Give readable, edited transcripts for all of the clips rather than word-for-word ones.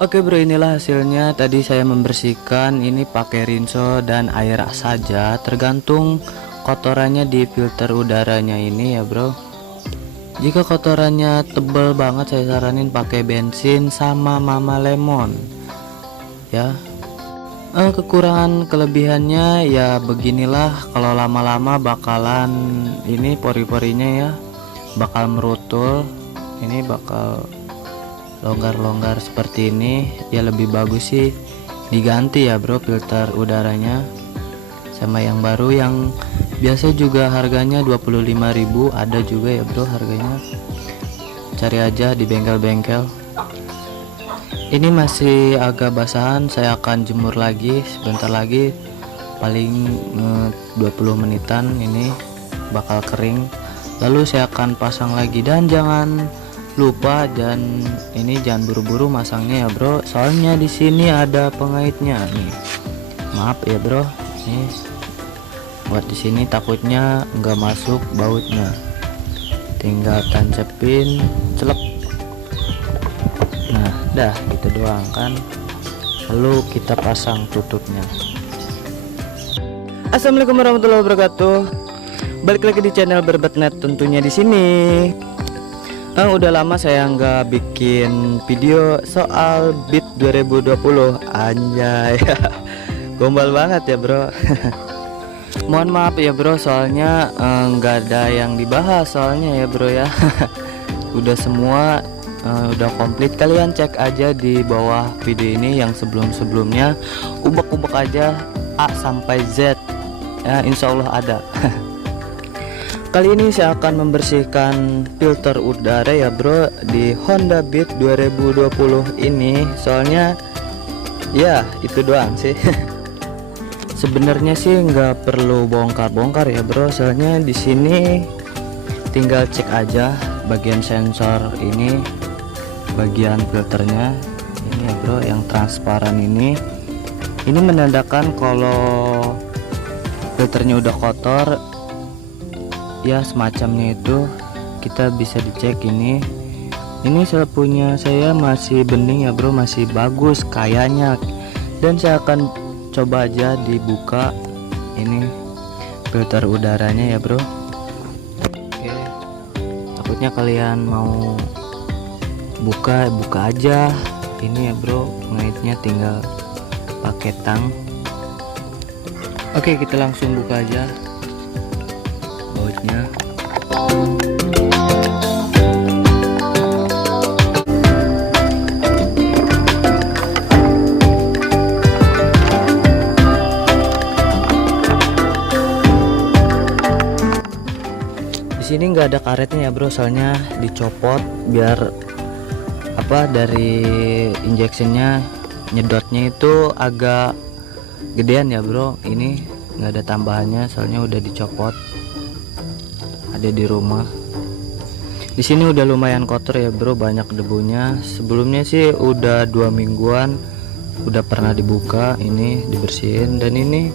Oke bro, inilah hasilnya. Tadi saya membersihkan ini pakai rinso dan air saja, tergantung kotorannya di filter udaranya ini ya bro. Jika kotorannya tebal banget, saya saranin pakai bensin sama mama lemon ya. Kekurangan kelebihannya ya beginilah, kalau lama-lama bakalan ini pori-porinya ya bakal merutul, ini bakal longgar-longgar seperti ini ya. Lebih bagus sih diganti ya bro filter udaranya sama yang baru, yang biasa juga harganya 25.000, ada juga ya bro harganya, cari aja di bengkel-bengkel. Ini masih agak basahan, saya akan jemur lagi sebentar lagi, paling 20 menitan ini bakal kering, lalu saya akan pasang lagi. Dan jangan lupa, dan ini jangan buru-buru masangnya ya bro, soalnya di sini ada pengaitnya nih, maaf ya bro, nih buat di sini takutnya nggak masuk bautnya, tinggal tancepin celep. Nah dah gitu doang kan, lalu kita pasang tutupnya. Assalamualaikum warahmatullahi wabarakatuh, balik lagi di channel Berbetnet tentunya di sini. Udah lama saya nggak bikin video soal Beat 2020, anjay. Gombal banget ya bro. Mohon maaf ya bro, soalnya nggak ada yang dibahas soalnya ya bro ya. Udah semua udah komplit, kalian cek aja di bawah video ini yang sebelum-sebelumnya, ubek-ubek aja A sampai Z ya, insya Allah ada. Kali ini saya akan membersihkan filter udara ya bro di Honda Beat 2020 ini, soalnya ya itu doang sih. Sebenarnya sih nggak perlu bongkar-bongkar ya bro, soalnya di sini tinggal cek aja bagian sensor ini, bagian filternya ini ya bro, yang transparan ini menandakan kalau filternya udah kotor ya, semacamnya itu. Kita bisa dicek ini punya saya masih bening ya bro, masih bagus kayaknya, dan saya akan coba aja dibuka ini filter udaranya ya bro. Oke, takutnya kalian mau buka aja ini ya bro, pengaitnya tinggal pakai tang. Oke, kita langsung buka aja bautnya. Di sini nggak ada karetnya ya bro, soalnya dicopot biar apa, dari injectionnya nyedotnya itu agak gedean ya bro. Ini nggak ada tambahannya soalnya udah dicopot, ada di rumah. Di sini udah lumayan kotor ya bro, banyak debunya. Sebelumnya sih udah 2 mingguan udah pernah dibuka, ini dibersihin. Dan ini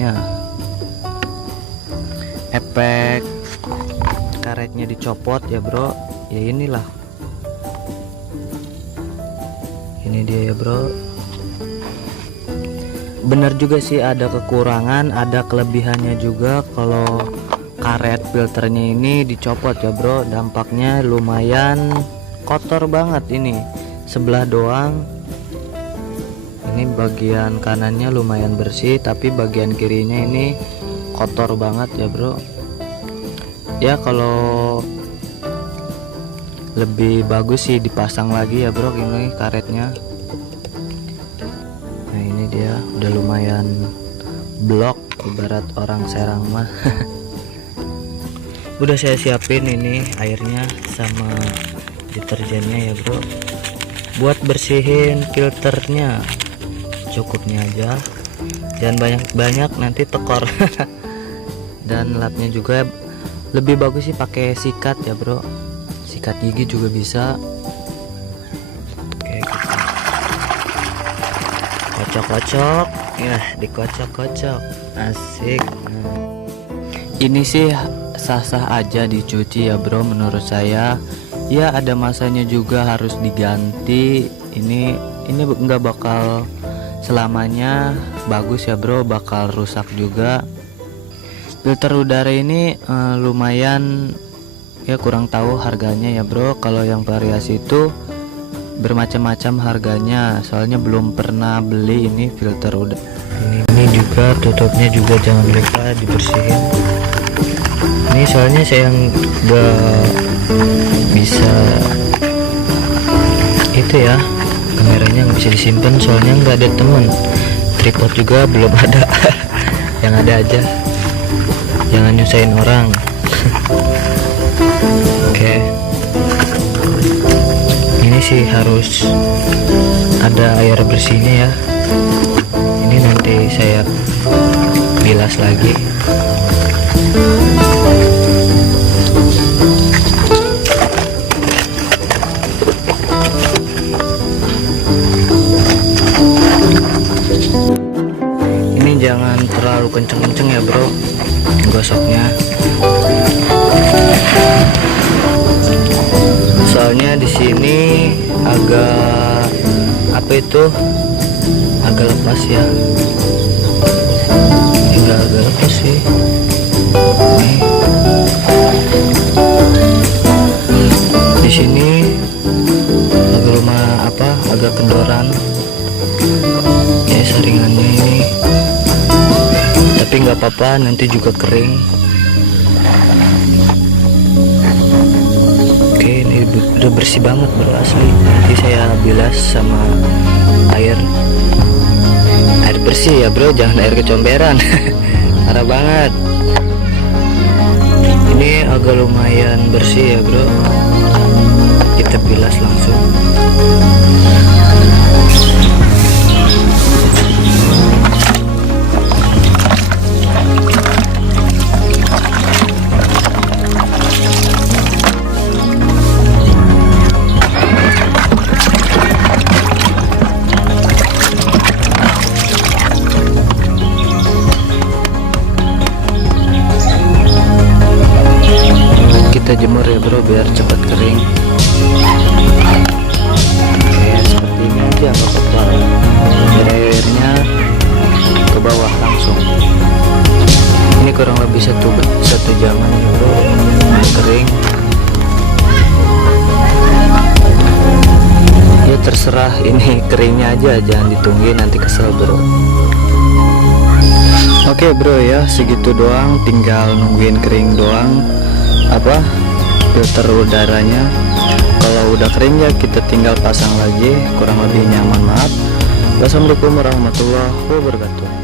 ya efek karetnya dicopot ya bro ya, inilah ini dia ya bro. Bener juga sih ada kekurangan, ada kelebihannya juga. Kalau karet filternya ini dicopot ya bro, dampaknya lumayan kotor banget. Ini sebelah doang, ini bagian kanannya lumayan bersih, tapi bagian kirinya ini kotor banget ya bro ya. Kalau lebih bagus sih dipasang lagi ya bro ini karetnya. Nah ini dia udah lumayan blok, ibarat orang Serang mah. Udah saya siapin ini airnya sama deterjennya ya bro, buat bersihin filternya. Cukupnya aja, jangan banyak-banyak nanti tekor. Dan lapnya juga lebih bagus sih pakai sikat ya bro, sikat gigi juga bisa. Oke, kita kocok-kocok ya, dikocok-kocok asik. Ini sih sah-sah aja dicuci ya bro menurut saya ya ada masanya juga harus diganti. Ini nggak bakal selamanya bagus ya bro, bakal rusak juga. Filter udara ini lumayan ya, kurang tahu harganya ya bro. Kalau yang variasi itu bermacam-macam harganya, soalnya belum pernah beli ini filter udara. Ini juga tutupnya juga jangan lupa dibersihin. Ini soalnya saya nggak bisa itu ya, kameranya nggak bisa disimpan soalnya nggak ada temen, tripod juga belum ada. Yang ada aja, jangan nyusahin orang. Oke. Ini sih harus ada air bersihnya ya. Ini nanti saya bilas lagi. Ini jangan terlalu kenceng-kenceng ya bro gosoknya, soalnya di sini agak apa itu agak lepas ya. Enggak agak lepas sih. Nih. Di sini agak kendoran ya saringannya ini, tapi nggak apa-apa, nanti juga kering. Oke, ini udah bersih banget bro, asli. Nanti saya bilas sama air bersih ya bro, jangan air kecomberan. Parah banget. Ini agak lumayan bersih ya bro, kita bilas langsung. Kita jemur ya bro biar cepat kering. Oke, seperti ini aja nggak apa-apa, biar airnya ke bawah langsung. Ini kurang lebih satu jaman ya bro, kering. Ya terserah, ini keringnya aja, jangan ditungguin nanti kesel bro. Oke bro ya, segitu doang, tinggal nungguin kering doang filter udaranya. Kalau udah kering ya kita tinggal pasang lagi, kurang lebih nyaman. Maaf. Wassalamualaikum warahmatullahi wabarakatuh.